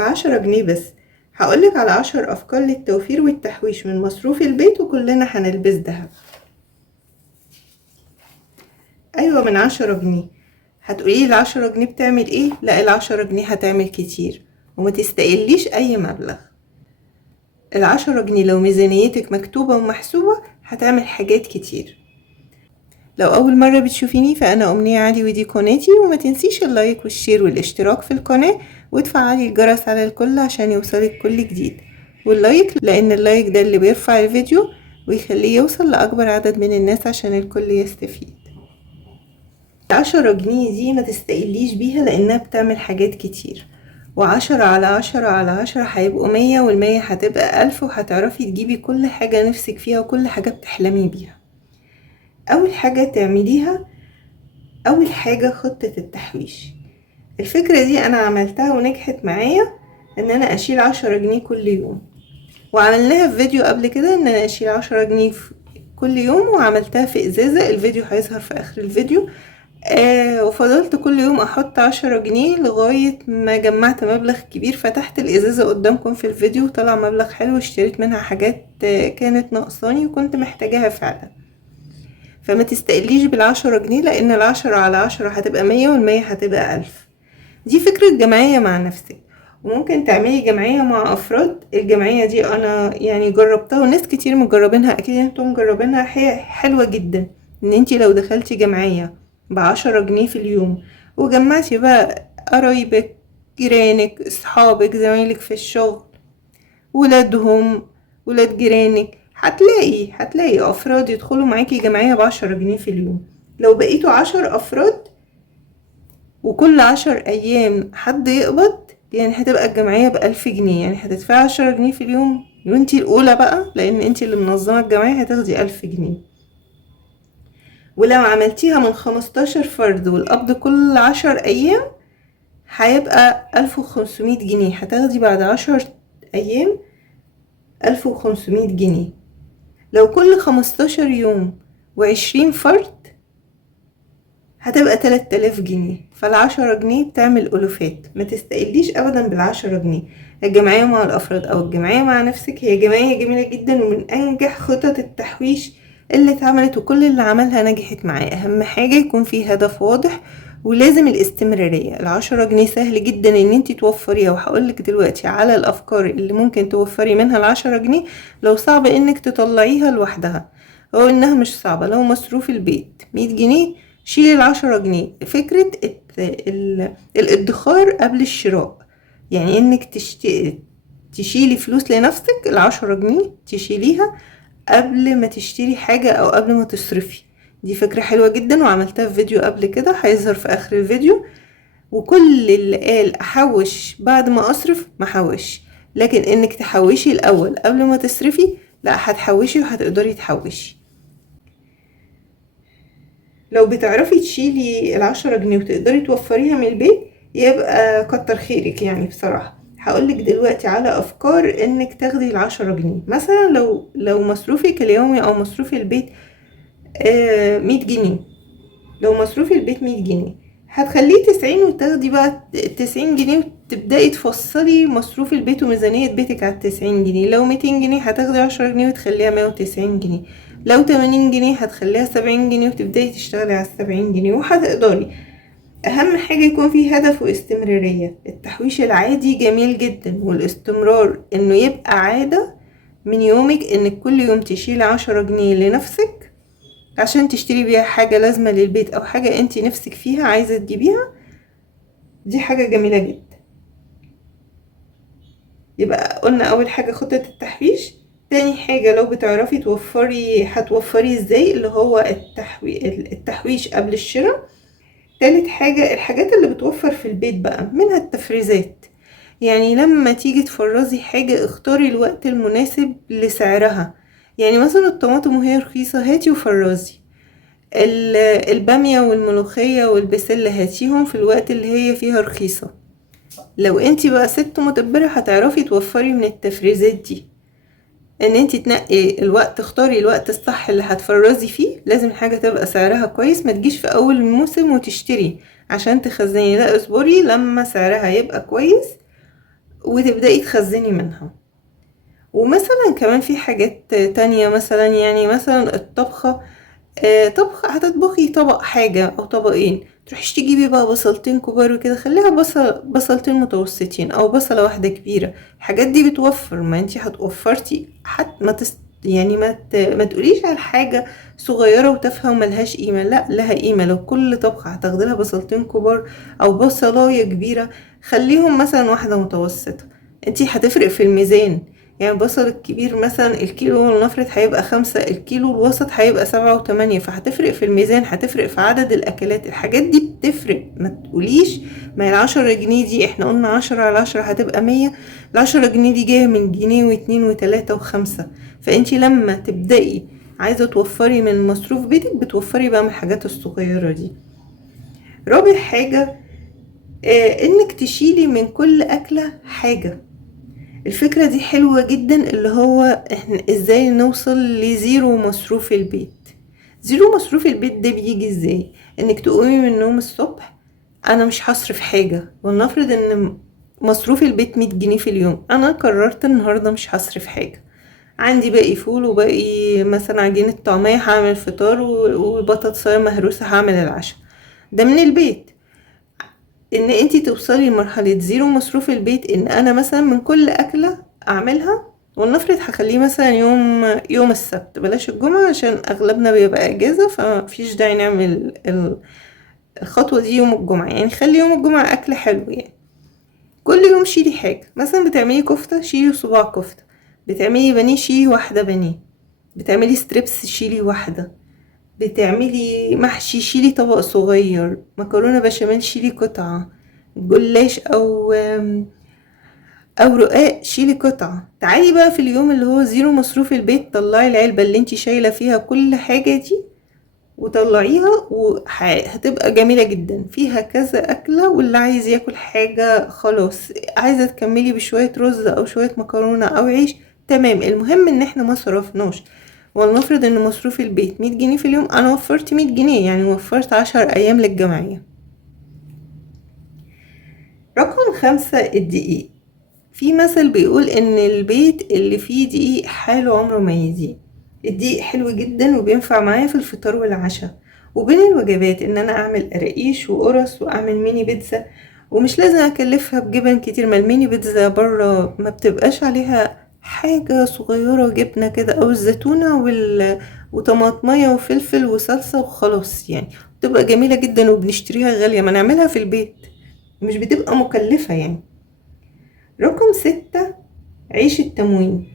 ب10 جنيه بس. هقولك على 10 افكار للتوفير والتحويش من مصروف البيت وكلنا هنلبس دهب. ايوه، من 10 جنيه. هتقولي ال10 جنيه بتعمل ايه؟ لا، ال10 جنيه هتعمل كتير، وما تستقليش اي مبلغ. ال10 جنيه لو ميزانيتك مكتوبة ومحسوبة هتعمل حاجات كتير. لو اول مرة بتشوفيني فانا امنية علي ودي قناتي، وما تنسيش اللايك والشير والاشتراك في القناة وتفعلي الجرس على الكل عشان يوصلك كل جديد. واللايك لان اللايك ده اللي بيرفع الفيديو ويخليه يوصل لاكبر عدد من الناس عشان الكل يستفيد. 10 جنيه دي ما تستقليش بيها لانها بتعمل حاجات كتير، و10 على 10 على 10 هيبقوا 100، وال100 هتبقى 1000، وهتعرفي تجيبي كل حاجة نفسك فيها وكل حاجة بتحلمي بيها. اول حاجة تعمليها، اول حاجة خطة التحويش. الفكرة دي انا عملتها ونجحت معايا، ان انا اشيل 10 جنيه كل يوم، وعملناها في فيديو قبل كده ان انا اشيل 10 جنيه كل يوم، وعملتها في ازازة. الفيديو هيظهر في اخر الفيديو. وفضلت كل يوم احط 10 جنيه لغاية ما جمعت مبلغ كبير. فتحت الازازة قدامكم في الفيديو وطلع مبلغ حلو، اشتريت منها حاجات كانت ناقصاني وكنت محتاجاها فعلا. فما تستقليش بال10 جنيه، لان ال10 على 10 هتبقى 100، وال100 هتبقى 1000. دي فكرة جمعية مع نفسك، وممكن تعملي جمعية مع افراد. الجمعية دي انا يعني جربتها وناس كتير مجربينها، اكيد انتم مجربينها. هي حلوة جدا ان انتي لو دخلتي جمعية ب10 جنيه في اليوم، وجمعتي بقى قرايبك، جيرانك، اصحابك، زمايلك في الشغل، ولادهم، ولاد جيرانك، هتلاقي افراد يدخلوا معاكي جمعية ب10 جنيه في اليوم. لو بقيتوا 10 افراد وكل 10 ايام حد يقبض، يعني هتبقى الجمعية ب1000 جنيه. يعني هتدفعي 10 جنيه في اليوم، وانتي الاولى بقى لان انتي اللي منظمة الجمعية، هتاخدي 1000 جنيه. ولو عملتيها من 15 فرد والقبض كل 10 ايام، هيبقى 1500 جنيه. هتاخدي بعد 10 ايام 1500 جنيه. لو كل 15 يوم و20 فرد هتبقى 3000 جنيه. فال10 جنيه بتعمل ألوفات. ما تستقليش أبدا بال10 جنيه. الجمعية مع الأفراد أو الجمعية مع نفسك هي جمعية جميلة جدا، ومن أنجح خطط التحويش اللي اتعملت، وكل اللي عملها نجحت معاه. أهم حاجة يكون في هدف واضح، ولازم الاستمرارية. ال10 جنيه سهل جدا ان انتي توفريها، وهقولك دلوقتي على الأفكار اللي ممكن توفري منها ال10 جنيه. لو صعب انك تطلعيها لوحدها، هو انها مش صعبة. لو مصروف البيت 100 جنيه، شيلي ال10 جنيه. فكرة الادخار قبل الشراء، يعني انك تشيلي فلوس لنفسك. ال10 جنيه تشيليها قبل ما تشتري حاجة او قبل ما تصرفي. دي فكرة حلوة جدا، وعملتها في فيديو قبل كده هيظهر في اخر الفيديو. وكل اللي قال احوش بعد ما اصرف ما حوش، لكن انك تحوشي الاول قبل ما تصرفي، لا، هتحوشي وهتقدري تحوشي. لو بتعرفي تشيلي ال10 جنيه وتقدري توفريها من البيت، يبقى كتر خيرك يعني. بصراحة هقولك دلوقتي على افكار انك تاخدي ال10 جنيه. مثلا لو مصروفك اليومي او مصروف البيت 100 جنيه. لو مصروف البيت 100 جنيه، هتخليه 90، وتاخدي بقى 90 جنيه، وتبدأي تفصلي مصروف البيت وميزانية بيتك على 90 جنيه. لو 200 جنيه هتاخدي 10 جنيه وتخليها 190 جنيه. لو 80 جنيه هتخليها 70 جنيه، وتبدأي تشتغلي على 70 جنيه وهتقدري. أهم حاجة يكون فيه هدف واستمرارية. التحويش العادي جميل جدا، والاستمرار انه يبقى عادة من يومك، انك كل يوم تشيلي 10 جنيه لنفسك عشان تشتري بيها حاجة لازمة للبيت، او حاجة انتي نفسك فيها عايزة تجيبيها. دي حاجة جميلة جدا. يبقى قلنا اول حاجة خطة التحويش. تاني حاجة، لو بتعرفي توفري هتوفري ازاي، اللي هو التحويش قبل الشراء. تالت حاجة، الحاجات اللي بتوفر في البيت بقى، منها التفريزات. يعني لما تيجي تفرزي حاجة، اختاري الوقت المناسب لسعرها. يعني مثلا الطماطم وهي رخيصة هاتي وفرزي. البامية والملوخية والبسلة هاتيهم في الوقت اللي هي فيها رخيصة. لو انتي بقى ست مدبرة هتعرفي توفري من التفريزات دي، ان انتي تنقي الوقت. اختاري الوقت الصح اللي هتفرزي فيه. لازم الحاجة تبقى سعرها كويس، ما تجيش في اول الموسم وتشتري عشان تخزني. لا، اصبري لما سعرها يبقى كويس وتبدأي تخزني منها. ومثلا كمان في حاجات تانية، مثلا يعني مثلا الطبخة، طبخة هتطبخي طبق حاجة أو طبقين، تروحيش تجيبي بقى بصلتين كبار وكده، خليها بصلتين متوسطين أو بصلة واحدة كبيرة. الحاجات دي بتوفر، ما انتي هتوفرتي حتى يعني ما تقوليش على حاجة صغيرة وتافهة وملهاش قيمة، لا لها قيمة. لو كل طبخة هتاخدي لها بصلتين كبار أو بصلاية كبيرة، خليهم مثلا واحدة متوسطة، انتي هتفرق في الميزان. يعني البصل الكبير مثلا الكيلو النفرت هيبقى 5، الكيلو الوسط هيبقى 7 و8، فهتفرق في الميزان، هتفرق في عدد الأكلات. الحاجات دي بتفرق، ما تقوليش ما هي ال10 جنيه دي احنا قلنا 10 على 10 هتبقى 100، ال10 جنيه دي جاية من جنيه و2 و3 و5. فانتي لما تبدأي عايزة توفري من مصروف بيتك، بتوفري بقى من الحاجات الصغيرة دي. رابع حاجة، انك تشيلي من كل أكلة حاجة. الفكرة دي حلوة جدا، اللي هو احنا ازاي نوصل لزيرو مصروف البيت. زيرو مصروف البيت ده بيجي ازاي؟ انك تقومي من النوم الصبح، انا مش هصرف حاجة، ولنفرض ان مصروف البيت 100 جنيه في اليوم، انا قررت النهاردة مش هصرف حاجة، عندي باقي فول وباقي مثلا عجينة طعمية، هعمل فطار وبطاطساية مهروسة هعمل العشاء. ده من البيت. ان انتي توصلي لمرحلة زيرو مصروف البيت، ان انا مثلا من كل اكلة اعملها، ولنفرض هخليه مثلا يوم السبت، بلاش الجمعة عشان اغلبنا بيبقى اجازة، فمفيش داعي نعمل الخطوة دي يوم الجمعة، يعني خلي يوم الجمعة اكل حلو يعني. كل يوم شيلي حاجة، مثلا بتعملي كفتة شيلي صباع كفتة، بتعملي بانيه شيلي واحدة بانيه، بتعملي ستريبس شيلي واحدة، بتعملي محشي شيلي طبق صغير، مكرونة بشاميل شيلي قطعة، جلاش او رقاق شيلي قطعة. تعالي بقى في اليوم اللي هو زيرو مصروف البيت، طلعي العلبة اللي انتي شايلة فيها كل حاجة دي وطلعيها، وهتبقى جميلة جدا، فيها كذا أكلة، واللي عايز ياكل حاجة خلاص، عايزة تكملي بشوية رز أو شوية مكرونة أو عيش، تمام. المهم ان احنا ما صرفناش. ولنفرض ان مصروف البيت 100 جنيه في اليوم، انا وفرت 100 جنيه يعني وفرت 10 ايام للجمعية. رقم 5، الدقيق. في مثل بيقول ان البيت اللي فيه دقيق حاله عمره ما يزيد. الدقيق حلو جدا وبينفع معايا في الفطار والعشاء، وبين الوجبات ان انا اعمل قراقيش وقرص واعمل ميني بيتزا، ومش لازم اكلفها بجبن كتير، ما الميني بيتزا بره ما بتبقاش عليها حاجة صغيرة، جبنة كده او الزيتونة وطماطمية وفلفل وصلصة وخلاص، يعني بتبقى جميلة جدا وبنشتريها غالية، ما نعملها في البيت، مش بتبقى مكلفة يعني. رقم 6، عيش التموين.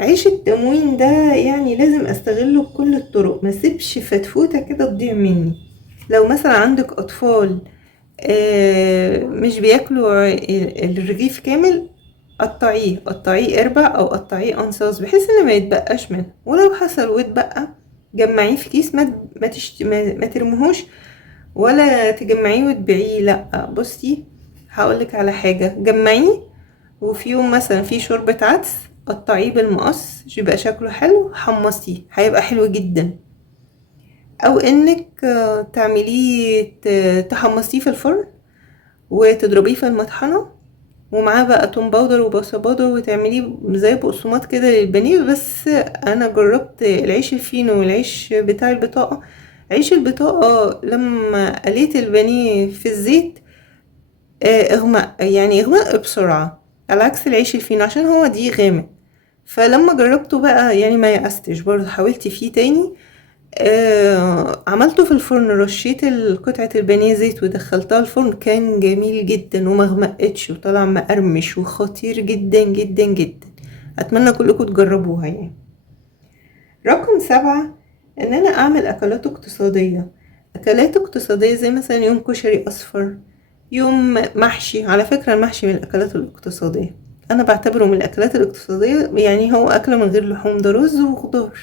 عيش التموين ده يعني لازم استغله بكل الطرق، ما سيبش فتفوتة كده تضيع مني. لو مثلا عندك اطفال مش بياكلوا الرغيف كامل، قطعيه اربع او قطعيه انصاص، بحيث ان ما يتبقاش منه، ولو حصل واتبقى جمعيه في كيس، ما ترموهوش ولا تجمعيه وتبيعيه، لا بصي هقولك على حاجة، جمعيه وفي يوم مثلا في شوربة عدس قطعيه بالمقص يبقى شكله حلو، حمصيه هيبقى حلو جدا. او انك تعمليه تحمصيه في الفرن وتضربيه في المطحنة، ومعاه بقى توم باودر وبصل باودر، وتعمليه زي بقسماط كده للبانيه. بس انا جربت العيش الفينو والعيش بتاع البطاقة. عيش البطاقة لما قليت البانيه في الزيت اغمق، يعني اغمق بسرعة، على عكس العيش الفينو عشان هو دي غامق. فلما جربته بقى يعني ما يأستش، برضه حاولت فيه تاني، عملته في الفرن، رشيت قطعة البانيه زيت ودخلتها الفرن، كان جميل جدا وما غمقتش وطلع مقرمش وخطير جدا جدا جدا. اتمنى كلكم تجربوها يعني. رقم 7، ان انا اعمل اكلات اقتصادية. اكلات اقتصادية زي مثلا يوم كشري اصفر، يوم محشي. على فكرة المحشي من الاكلات الاقتصادية، انا بعتبره من الاكلات الاقتصادية، يعني هو اكل من غير لحوم، ده رز وخضار.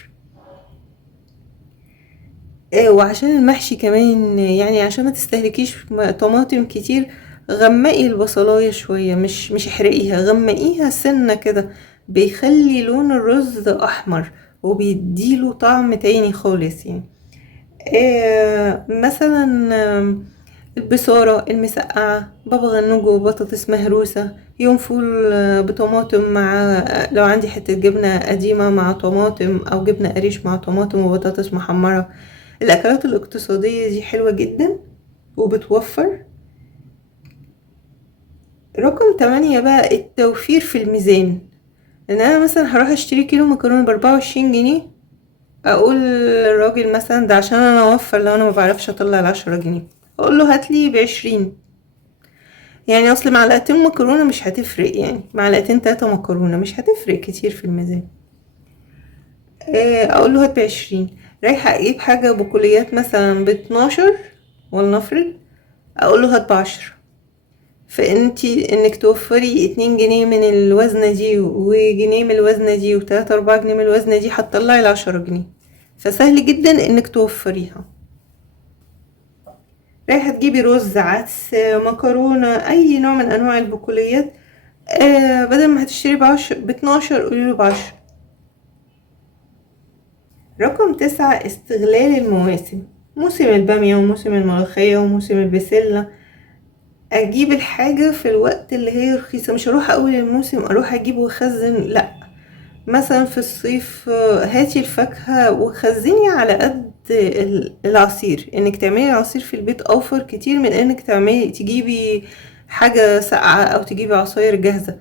وعشان المحشي كمان يعني عشان ما تستهلكيش طماطم كتير، غمقي البصلاية شوية، مش احرقيها، غمقيها سنة كده، بيخلي لون الرز احمر وبيديله طعم تاني خالص يعني. مثلا البصارة المسقعة، بابا غنوج وبطاطس مهروسة، يوم فول بطماطم مع لو عندي حتة جبنة قديمة مع طماطم أو جبنة قريش مع طماطم وبطاطس محمرة. الأكلات الاقتصادية دي حلوة جدا وبتوفر. رقم 8 بقى التوفير في الميزان. ان انا مثلا هروح اشتري كيلو مكرونة ب24 جنيه، اقول للراجل مثلا ده عشان انا اوفر، لو انا مبعرفش اطلع ال10 جنيه اقول له هاتلي ب20. يعني اصل معلقتين مكرونة مش هتفرق، يعني معلقتين 3 مكرونة مش هتفرق كتير في الميزان. اقول له هات ب20. رايحة اجيب حاجة بقوليات مثلا ب12 ولنفرض، اقول له هات ب10. فانتي انك توفري 2 جنيه من الوزنة دي وجنيه من الوزنة دي و3-4 جنيه من الوزنة دي هتطلعي ال10 جنيه. فسهل جدا انك توفريها. رايحة تجيبي رز، عدس، مكرونة، اي نوع من انواع البقوليات، بدل ما هتشتري ب12 قوليله ب10. رقم 9 استغلال المواسم. موسم البامية وموسم الملوخية وموسم البسلة، اجيب الحاجة في الوقت اللي هي رخيصة. مش هروح اول الموسم اروح اجيب واخزن، لا. مثلا في الصيف هاتي الفاكهة وخزني على قد العصير. انك تعملي العصير في البيت اوفر كتير من انك تجيبي حاجة ساقعة او تجيبي عصاير جاهزة.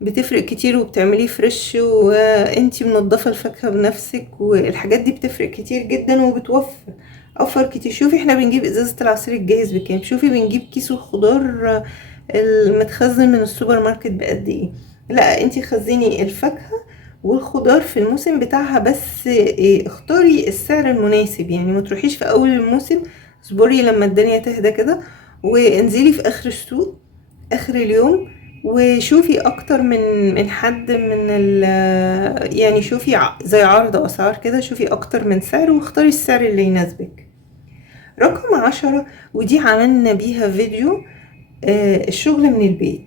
بتفرق كتير وبتعمليه فريش وانتي منضفة الفاكهة بنفسك، والحاجات دي بتفرق كتير جدا وبتوفر. اوفر كتير. شوفي احنا بنجيب ازازة العصير الجاهز بكام، شوفي بنجيب كيس الخضار المتخزن من السوبر ماركت بقد ايه. لا، انتي خزني الفاكهة والخضار في الموسم بتاعها، بس اختاري السعر المناسب. يعني ما تروحيش في اول الموسم، اصبري لما الدنيا تهدى كده وانزلي في اخر السوق اخر اليوم وشوفي اكتر من حد من يعني شوفي زي عرض اسعار كده، شوفي اكتر من سعر واختاري السعر اللي يناسبك. رقم 10 ودي عملنا بيها فيديو، الشغل من البيت.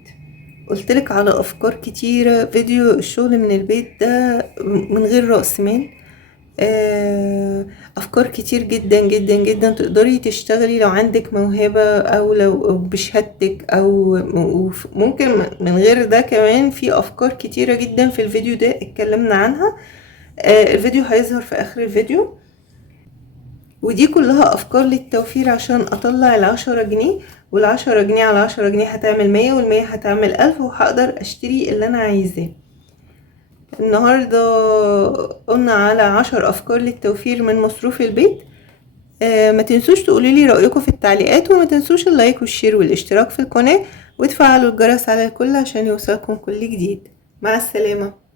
قلتلك على افكار كتيرة. فيديو الشغل من البيت ده من غير رأس مال، افكار كتير جدا جدا جدا تقدري تشتغلي لو عندك موهبة او لو بشهادتك او ممكن من غير ده كمان. في افكار كتيرة جدا في الفيديو ده اتكلمنا عنها. الفيديو هيظهر في اخر الفيديو. ودي كلها افكار للتوفير عشان اطلع ال10 جنيه، وال10 جنيه على 10 جنيه هتعمل 100، والمية هتعمل 1000، وهقدر اشتري اللي انا عايزاه. النهاردة قلنا على 10 افكار للتوفير من مصروف البيت. ما تنسوش تقولولي رأيكم في التعليقات، وما تنسوش اللايك والشير والاشتراك في القناة وتفعلوا الجرس على الكل عشان يوصلكم كل جديد. مع السلامة.